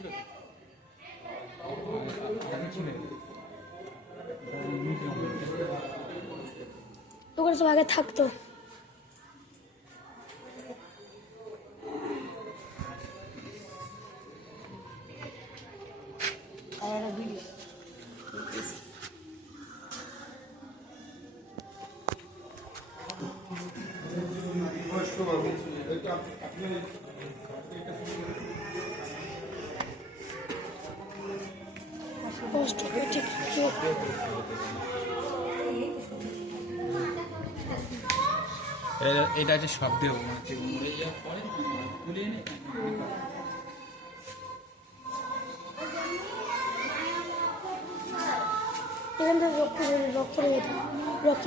ছিল ওখানে সব আগে থাকতো। আর একটা কষ্ট হয়েছে কি এটা- হচ্ছে এখান থেকে রক্ত রক্ত রক্ত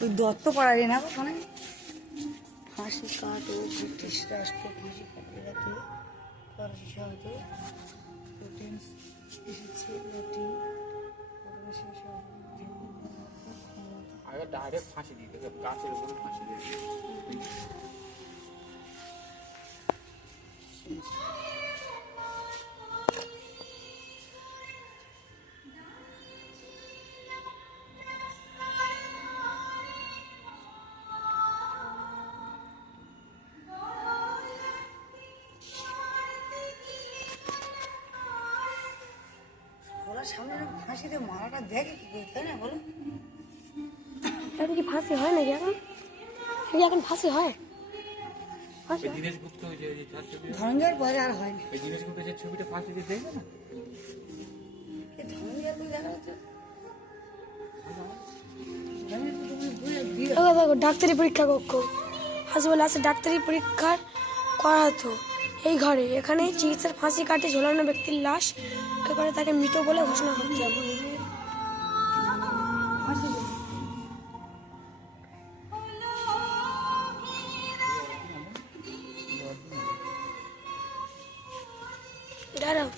ওই দত্ত পাড়ারে না ওখানে ফাঁসি কাটো ব্রিটিশ রাষ্ট্র ফাঁসি ফরাসি সহজে প্রোটিন এসেছে আগে ডাইরেক্ট ফাঁসি দিতে গাছের উপরে ফাঁসি দিতে ওরা সামনে ফাঁসিতে মারাটা দেখে কি করে তাই না বলো? এখন কি ফাঁসি হয় নাকি এখন? কি এখন ফাঁসি হয়? হয়? দীনেশ ধনঞ্জয়ের পরে আর হয়নি। এই দীনেশ গুপ্ত যে ছবিটা ফাঁসি দিয়ে না? ধনঞ্জয় দেখা যাচ্ছে। দেখো ডাক্তারি পরীক্ষা কক্ষ। হাসপাতাল আছে ডাক্তারি পরীক্ষার করা হতো এই ঘরে। এখানে চিকিৎসার ফাঁসি কাটে ঝোলানো ব্যক্তির লাশ রক্ষা করে তাকে মৃত বলে ঘোষণা করতে দাঁড়াও।